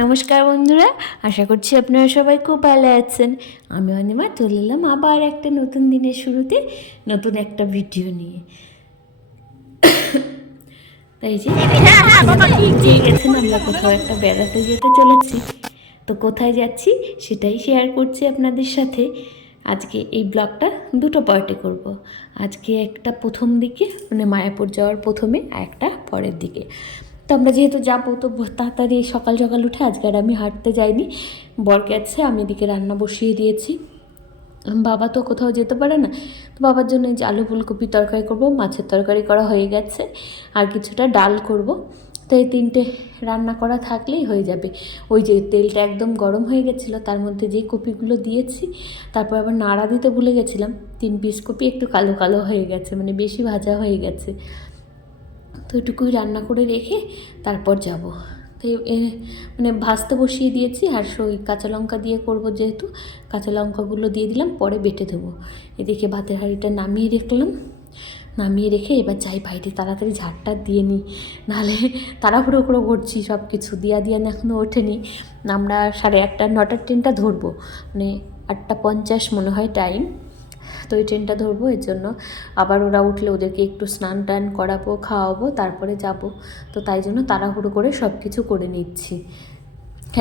নমস্কার বন্ধুরা, আশা করছি আপনারা সবাই খুব ভালো আছেন। আমি অনিমা চলে এলাম আবার একটা নতুন দিনের শুরুতে নতুন একটা ভিডিও নিয়ে। তাই যে গেছেন, আমরা কোথাও একটা বেড়াতে যেতে চলেছি। তো কোথায় যাচ্ছি সেটাই শেয়ার করছি আপনাদের সাথে। আজকে এই ব্লগটা দুটো পার্টে করব। আজকে একটা প্রথম দিকে, মানে মায়াপুর যাওয়ার প্রথমে, আর একটা পরের দিকে। তো আমরা যেহেতু যাবো, তো তাড়াতাড়ি সকাল সকাল উঠে আজকে আর আমি হাঁটতে যাইনি, বর গেছে, আমি এদিকে রান্না বসিয়ে দিয়েছি। বাবা তো কোথাও যেতে পারে না, তো বাবার জন্য এই যে আলু ফুলকপি তরকারি করব, মাছের তরকারি করা হয়ে গেছে, আর কিছুটা ডাল করব। তো এই তিনটে রান্না করা থাকলেই হয়ে যাবে। ওই যে তেলটা একদম গরম হয়ে গেছিলো, তার মধ্যে যেই কপিগুলো দিয়েছি, তারপর আবার নাড়া দিতে ভুলে গেছিলাম। 3 পিস কপি একটু কালো কালো হয়ে গেছে, মানে বেশি ভাজা হয়ে গেছে। তো এটুকুই রান্না করে রেখে তারপর যাব। তো মানে ভাজতে বসিয়ে দিয়েছি, আর ওই কাঁচা লঙ্কা দিয়ে করব, যেহেতু কাঁচা লঙ্কাগুলো দিয়ে দিলাম, পরে বেটে দেবো। এদিকে ভাতের হাঁড়িটা নামিয়ে রাখলাম, নামিয়ে রেখে এবার যাই বাইরে, তাড়াতাড়ি ঝাড়টা দিয়ে নিই, নাহলে তাড়াহুড়ো করে করছি সব কিছু। দিয়া এখনও ওঠেনি। আমরা 8:30 9টার ট্রেনটা ধরবো, মানে 8:50 মনে হয় টাইম। তো ওই ট্রেনটা ধরবো, এর জন্য আবার ওরা উঠলে ওদেরকে একটু স্নান টান করাবো, খাওয়াবো, তারপরে যাব। তো তাই জন্য তাড়াহুড়ো করে সব কিছু করে নিচ্ছি।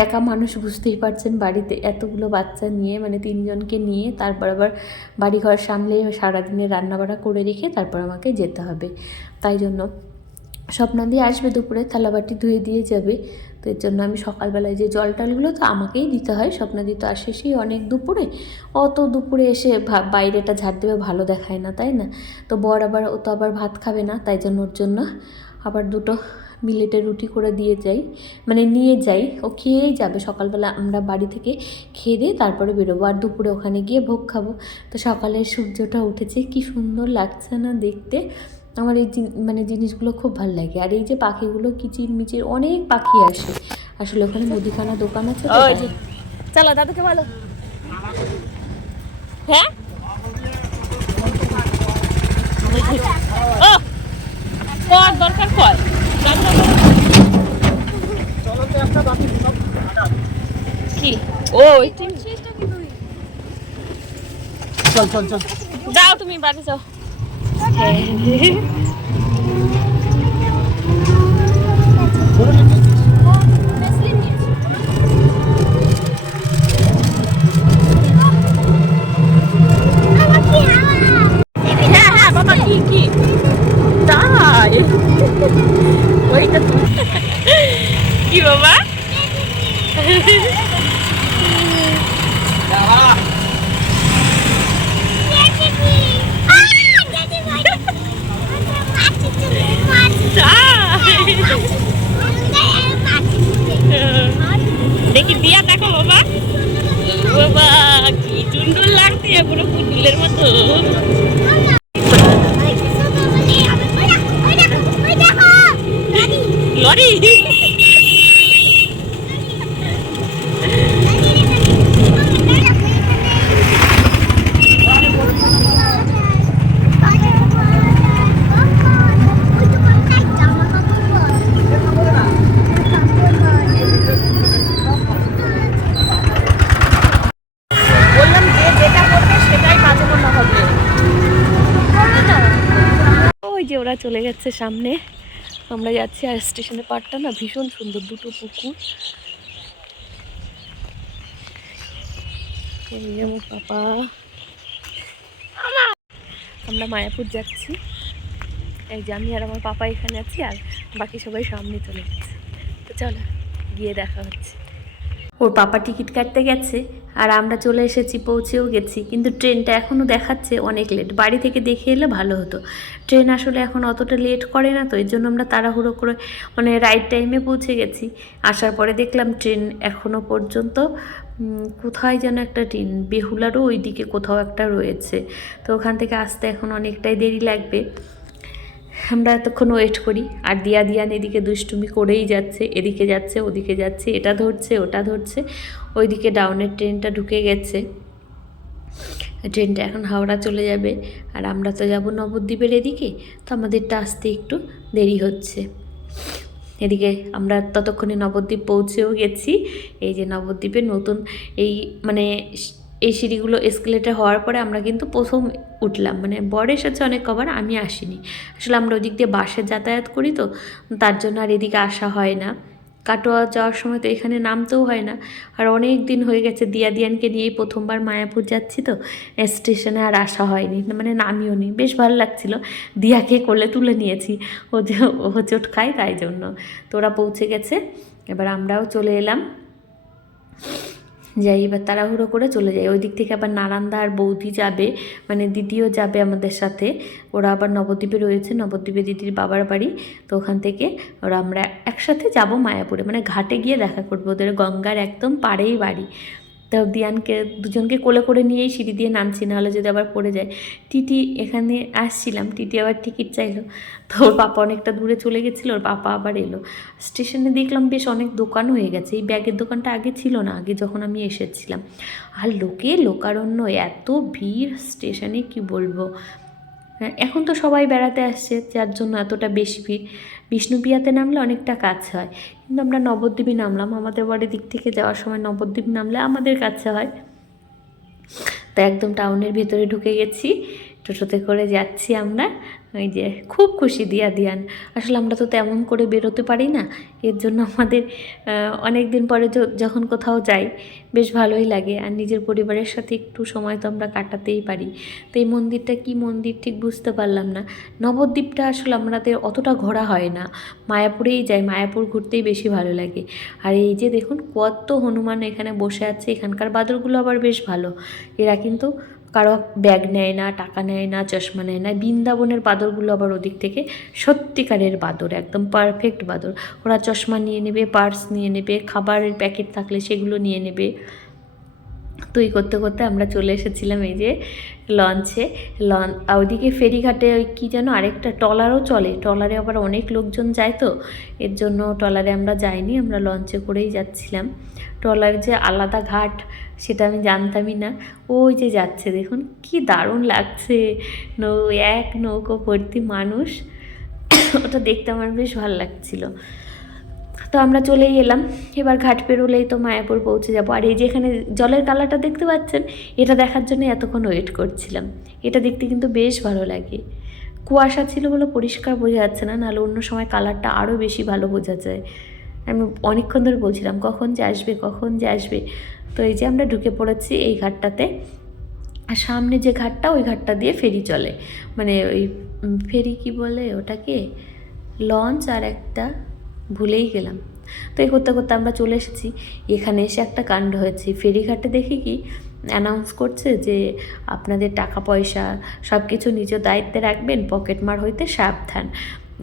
একা মানুষ, বুঝতেই পারছেন, বাড়িতে এতগুলো বাচ্চা নিয়ে, মানে 3 জনকে নিয়ে, তারপর আবার বাড়িঘর সামলে সারাদিনে রান্নাবাড়া করে রেখে তারপর আমাকে যেতে হবে। তাই জন্য স্বপ্নাদি আসবে দুপুরে, থালাবাটি ধুয়ে দিয়ে যাবে। তো এর জন্য আমি সকালবেলায় যে জল টলগুলো তো আমাকেই দিতে হয়, স্বপ্নাদি তো আসে সেই অনেক দুপুরে, অত দুপুরে এসে বাইরেটা ঝাড় দেবে ভালো দেখায় না, তাই না? তো বর আবার, ও তো আবার ভাত খাবে না, তাই জন্য ওর জন্য আবার 2টো মিলেটের রুটি করে দিয়ে যাই, মানে নিয়ে যাই। ও খেয়েই যাবে, সকালবেলা আমরা বাড়ি থেকে খেয়ে দিয়ে তারপরে বেরোবো, আর দুপুরে ওখানে গিয়ে ভোগ খাবো। তো সকালের সূর্যটা উঠেছে, কি সুন্দর লাগছে না দেখতে। আমার এই মানে জিনিসগুলো খুব ভালো লাগে। আর এই যে পাখিগুলো কিচির মিচির, অনেক পাখি আসে। আসলে ওখানে মুদিখানা দোকান আছে তো। চলো দাদুকে বলো। হ্যাঁ ও কর দরকার কর কি ও চল চল চল যাও, তুমি বাড়ি যাও। কি বাবা দেখি দিয়া দেখো বাবা, বাবা কি সুন্দর লাগছে, পুরো পুতুলের মতো। লরি যে ওরা চলে গেছে সামনে, আমরা যাচ্ছি। আর স্টেশনের পাড়টা না ভীষণ সুন্দর, 2টো পুকুর। আমার পাপা, আমরা মায়াপুর যাচ্ছি। এই যে আমি আর আমার পাপা এখানে আছি, আর বাকি সবাই সামনে চলে গেছে। তো চলো গিয়ে দেখা হচ্ছে। ওর পাপা টিকিট কাটতে গেছে, আর আমরা চলে এসেছি, পৌঁছেও গেছি। কিন্তু ট্রেনটা এখনও দেখাচ্ছে অনেক লেট। বাড়ি থেকে দেখে এলে ভালো হতো। ট্রেন আসলে এখন অতটা লেট করে না, তো এর জন্য আমরা তাড়াহুড়ো করে, মানে রাইট টাইমে পৌঁছে গেছি। আসার পরে দেখলাম ট্রেন এখনও পর্যন্ত কোথায় যেন একটা ট্রেন, বেহুলারও ওই দিকে কোথাও একটা রয়েছে। তো ওখান থেকে আসতে এখন অনেকটাই দেরি লাগবে। আমরা এতক্ষণ ওয়েট করি, আর দিয়ান এদিকে দুষ্টুমি করেই যাচ্ছে, এদিকে যাচ্ছে ওদিকে যাচ্ছে, এটা ধরছে ওটা ধরছে। ওইদিকে ডাউনের ট্রেনটা ঢুকে গেছে, ট্রেনটা এখন হাওড়া চলে যাবে, আর আমরা তো যাব নবদ্বীপের এদিকে। তো আমাদেরটা আসতে একটু দেরি হচ্ছে। এদিকে আমরা ততক্ষণে নবদ্বীপ পৌঁছেও গেছি। এই যে নবদ্বীপের নতুন এই মানে এই সিঁড়িগুলো এসকেলেটার হওয়ার পরে আমরা কিন্তু প্রথম উঠলাম, মানে বর এসেছে অনেক কবার, আমি আসিনি। আসলে আমরা ওদিক দিয়ে বাসে যাতায়াত করি, তো তার জন্য আর এদিকে আসা হয় না। কাটোয়া যাওয়ার সময় তো এখানে নামতেও হয় না। আর অনেক দিন হয়ে গেছে দিয়ানকে নিয়েই প্রথমবার মায়াপুর যাচ্ছি, তো স্টেশনে আর আসা হয়নি, মানে নামিও নি। বেশ ভালো লাগছিল, দিয়াকে কোলে তুলে নিয়েছি, ও যে হোঁচট খায় তাই জন্য। তো ওরা পৌঁছে গেছে, এবার আমরাও চলে এলাম। যাই, এবার তাড়াহুড়ো করে চলে যাই। ওই দিক থেকে আবার নারান্দা আর বৌদি যাবে, মানে দিদিও যাবে আমাদের সাথে। ওরা আবার নবদ্বীপে রয়েছে, নবদ্বীপে দিদির বাবার বাড়ি। তো ওখান থেকে আমরা একসাথে যাব মায়াপুরে, মানে ঘাটে গিয়ে দেখা করবো। ওদের গঙ্গার একদম পাড়েই বাড়ি। তো দিয়ানকে দুজনকে কোলে করে নিয়েই সিঁড়ি দিয়ে নামছি, নাহলে যদি আবার পড়ে যায়। টিটি এখানে আসছিলাম, টিটি আবার টিকিট চাইলো, তো ওর পাপা অনেকটা দূরে চলে গেছিলো, ওর পাপা আবার এলো। স্টেশনে দেখলাম বেশ অনেক দোকান হয়ে গেছে। এই ব্যাগের দোকানটা আগে ছিল না, আগে যখন আমি এসেছিলাম। আর লোকারণ্য, এত ভিড় স্টেশনে কি বলবো। এখন তো সবাই বেড়াতে আসছে, যার জন্য এতটা বেশি ভিড়। বিষ্ণুপ্রিয়াতে নামলে অনেকটা কাছে হয়, কিন্তু আমরা নবদ্বীপে নামলাম। আমাদের বাড়ির দিক থেকে যাওয়ার সময় নবদ্বীপ নামলে আমাদের কাছে হয়। তো একদম টাউনের ভিতরে ঢুকে গেছি, টোটোতে করে যাচ্ছি আমরা। ওই যে খুব খুশি দিয়ান। আসলে আমরা তো তেমন করে বেরোতে পারি না, এর জন্য আমাদের অনেক দিন পরে যখন কোথাও যাই বেশ ভালোই লাগে। আর নিজের পরিবারের সাথে একটু সময় তো আমরা কাটাতেই পারি। তো এই মন্দিরটা কি মন্দির ঠিক বুঝতে পারলাম না। নবদ্বীপটা আসলে আমাদের অতটা ঘোরা হয় না, মায়াপুরেই যাই, মায়াপুর ঘুরতেই বেশি ভালো লাগে। আর এই যে দেখুন কত হনুমান এখানে বসে আছে। এখানকার বাদরগুলো আবার বেশ ভালো, এরা কিন্তু কারো ব্যাগ নেয় না, টাকা নেয় না, চশমা নেয় না। বৃন্দাবনের বাদরগুলো আবার ওদিক থেকে সত্যিকারের বাদর, একদম পারফেক্ট বাদর। ওরা চশমা নিয়ে নেবে, পার্স নিয়ে নেবে, খাবারের প্যাকেট থাকলে সেগুলো নিয়ে নেবে। তো এই করতে করতে আমরা চলে এসেছিলাম এই যে লঞ্চে। ওইদিকে ফেরিঘাটে ওই কী যেন আরেকটা ট্রলারও চলে, ট্রলারে আবার অনেক লোকজন যায়, তো এর জন্য ট্রলারে আমরা যাইনি, আমরা লঞ্চে করেই যাচ্ছিলাম। ট্রলার যে আলাদা ঘাট সেটা আমি জানতামই না। ওই যে যাচ্ছে দেখুন, কি দারুণ লাগছে, এক নৌকো ভর্তি মানুষ, ওটা দেখতে আমার বেশ ভালো লাগছিল। তো আমরা চলেই এলাম, এবার ঘাট পেরোলেই তো মায়াপুর পৌঁছে যাবো। আর এই যে এখানে জলের কালারটা দেখতে পাচ্ছেন, এটা দেখার জন্য এতক্ষণ ওয়েট করছিলাম। এটা দেখতে কিন্তু বেশ ভালো লাগে। কুয়াশা ছিল বলে পরিষ্কার বোঝা যাচ্ছে না, নাহলে অন্য সময় কালারটা আরও বেশি ভালো বোঝা যায়। আমি অনেকক্ষণ ধরে বলছিলাম কখন যে আসবে। তো এই যে আমরা ঢুকে পড়েছি এই ঘাটটাতে। আর সামনে যে ঘাটটা, ওই ঘাটটা দিয়ে ফেরি চলে, মানে ওই ফেরি কি বলে ওটাকে, লঞ্চ আর একটা ভুলেই গেলাম। তো এই করতে করতে আমরা চলে এসেছি। এখানে এসে একটা কাণ্ড হয়েছে, ফেরিঘাটে দেখি কি অ্যানাউন্স করছে যে আপনাদের টাকা পয়সা সব কিছু নিজ দায়িত্বে রাখবেন, পকেটমার হইতে সাবধান।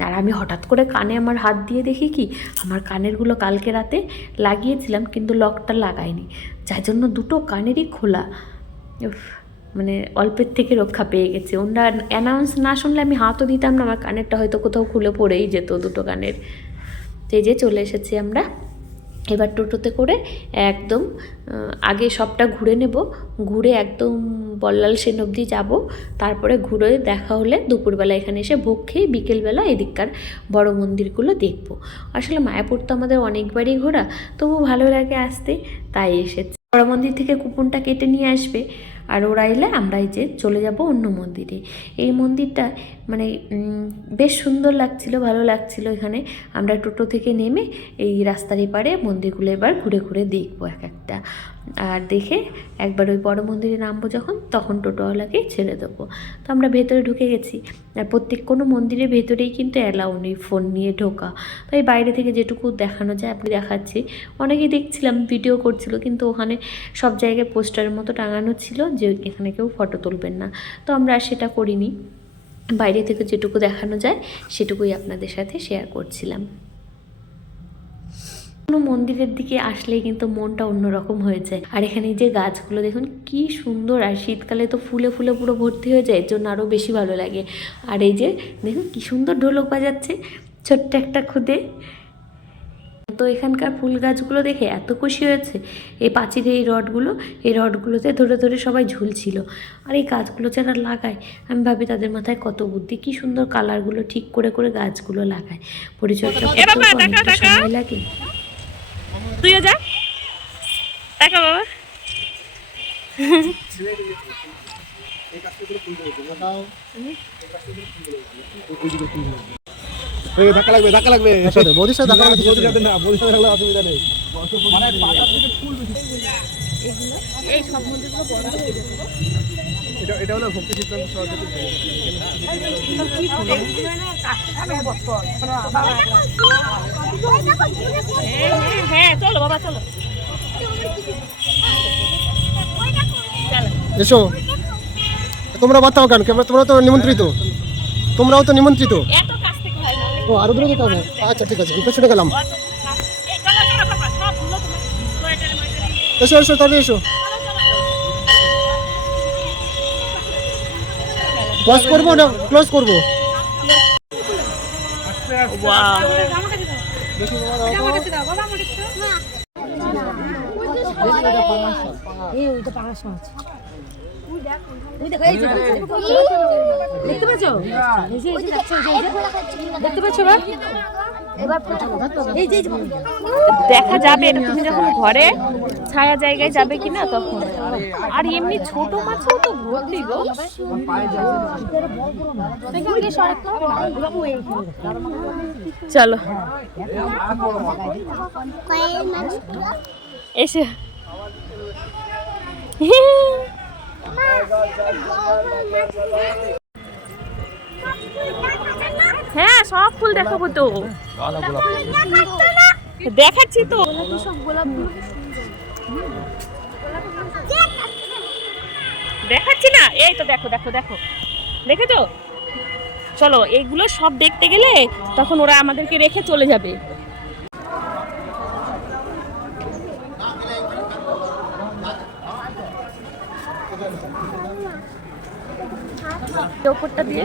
আর আমি হঠাৎ করে কানে আমার হাত দিয়ে দেখি কি আমার কানেরগুলো কালকে রাতে লাগিয়েছিলাম, কিন্তু লকটা লাগাইনি, যার জন্য দুটো কানেরই খোলা। মানে অল্পের থেকে রক্ষা পেয়ে গেছে। ওনারা অ্যানাউন্স না শুনলে আমি হাতও দিতাম না, আমার কানেরটা হয়তো কোথাও খুলে পড়েই যেত দুটো কানের। তো এই যে চলে এসেছি আমরা। এবার টোটোতে করে একদম আগে সবটা ঘুরে নেব, ঘুরে একদম বল্লাল সেন অবধি যাবো, তারপরে ঘুরে দেখা হলে দুপুরবেলা এখানে এসে ভোগ খেয়ে বিকেলবেলা এদিককার বড় মন্দিরগুলো দেখব। আসলে মায়াপুর তো আমাদের অনেকবারই ঘোরা, তবু ভালো লাগে আসতে, তাই এসেছে। বড় মন্দির থেকে কুপনটা কেটে নিয়ে আসবে, আর ওরা এলে আমরা এই যে চলে যাব অন্য মন্দিরে। এই মন্দিরটা মানে বেশ সুন্দর লাগছিল, ভালো লাগছিল। এখানে আমরা টোটো থেকে নেমে এই রাস্তার এপারে মন্দিরগুলো এবার ঘুরে ঘুরে দেখবো এক একটা, আর দেখে একবার ওই বড় মন্দিরে নামবো যখন, তখন টোটোওয়ালাকে ছেড়ে দেবো। তো আমরা ভেতরে ঢুকে গেছি। আর কোনো মন্দিরের ভেতরেই কিন্তু অ্যালাউ নেই ফোন নিয়ে ঢোকা। তো এই বাইরে থেকে যেটুকু দেখানো যায় আপনি দেখাচ্ছি। অনেকেই দেখছিলাম ভিডিও করছিল, কিন্তু ওখানে সব জায়গায় পোস্টারের মতো টাঙানো ছিল যে এখানে কেউ ফটো তুলবেন না। তো আমরা সেটা করিনি, বাইরে থেকে যেটুকু দেখানো যায় সেটুকুই আপনাদের সাথে শেয়ার করছিলাম। কোনো মন্দিরের দিকে আসলেই কিন্তু মনটা অন্যরকম হয়ে যায়। আর এখানে যে গাছগুলো দেখুন কি সুন্দর, আর শীতকালে তো ফুলে ফুলে পুরো ভর্তি হয়ে যায়, এর জন্য আরও বেশি ভালো লাগে। আর এই যে দেখুন কি সুন্দর ঢোলক বাজাচ্ছে ছোট্ট একটা খুদে। তো এখানকার ফুল গাছগুলো দেখে এত খুশি হয়েছে, এই পাঁচিলে এই রডগুলোতে ধরে ধরে সবাই ঝুলছিল। আর এই গাছগুলো যারা লাগায় আমি ভাবি তাদের মাথায় কত বুদ্ধি, কী সুন্দর কালারগুলো ঠিক করে করে গাছগুলো লাগায়। পরিচর্যা করতে অনেকটা সময় লাগে। তুইও যা, টাকা বাবা। ধাক্কা লাগবে, ধাক্কা লাগবে। বৌদির সাথে ধাক্কা লাগবে, বৌদির সাথে না, বৌদির সাথে লাগলে অসুবিধা নেই। এই সব মন্দিরগুলো বন্ধ হয়ে গেছে। এটা হলো ভক্তি সিদ্ধান্ত সরকারি। হ্যাঁ চলো বাবা চলো। এসো, তোমরা বাদ দাও কেন? তোমরা তো নিমন্ত্রিত, তোমরাও তো নিমন্ত্রিত। এত কাছ থেকে হয় না। ও আরো দূরে যেতে হবে? আচ্ছা ঠিক আছে, পেছনে গেলাম। এসো এসো, তাহলে এসো। ক্লোজ করবো না ক্লোজ করবো? ওইটা পাঙাশ মাছ। দেখতে পাচ্ছ? দেখতে পাচ্ছ? দেখা যাবে এটা তুমি যখন ঘরে ছায়া জায়গায় যাবে কিনা তখন। আর এমনি ছোট মাছও তো ভর্তি গো। চলো এসে হ্যাঁ সব ফুল দেখাবো তো, দেখাচ্ছি তো। দেখাচ্ছি না, এই তো দেখো দেখো দেখো, দেখেছো? চলো এইগুলো সব দেখতে গেলে তখন ওরা আমাদেরকে রেখে চলে যাবে। ওপরটা দিয়ে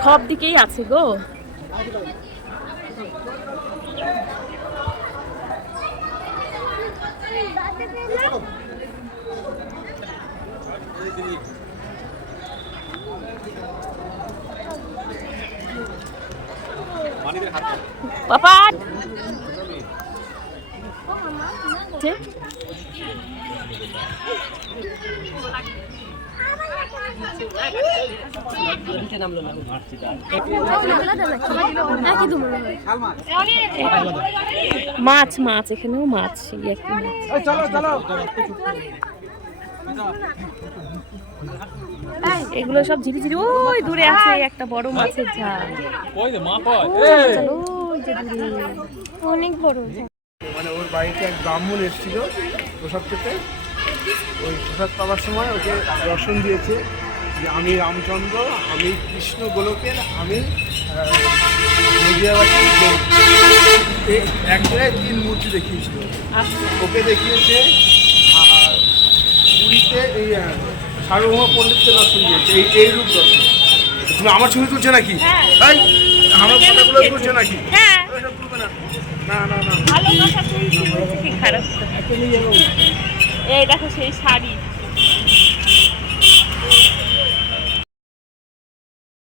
সব দিকেই আছে গো। পাপা মাছ মাছ এখানেও মাছ, এগুলো সব ঝিরি ঝিরি। ওই দূরে আছে একটা বড় মাছের ঝাল, অনেক বড়। মানে ওর বাড়িতে এক ব্রাহ্মণ এসেছিল প্রসাদ পেতে। ওই প্রসাদ পাওয়ার সময় ওকে দর্শন দিয়েছে যে আমি রামচন্দ্র, আমি কৃষ্ণ গোলকের, আমি নদিয়াবাসীর লোক। এক জায়গায় 3 মূর্তি দেখিয়েছিল, ওকে দেখিয়েছে। আর পুরীতে এই সার্বভৌম পণ্ডিতকে দর্শন দিয়েছে, এই রূপ দর্শন। তুমি আমার ছবি তুলছে নাকি? তাই আমার ফটোগুলো তুলছে নাকি? হ্যাঁ তুলবে না, না না না, ভালো কথা তুলছি বলছি কি খারাপ। এই দেখো সেই শাড়ি।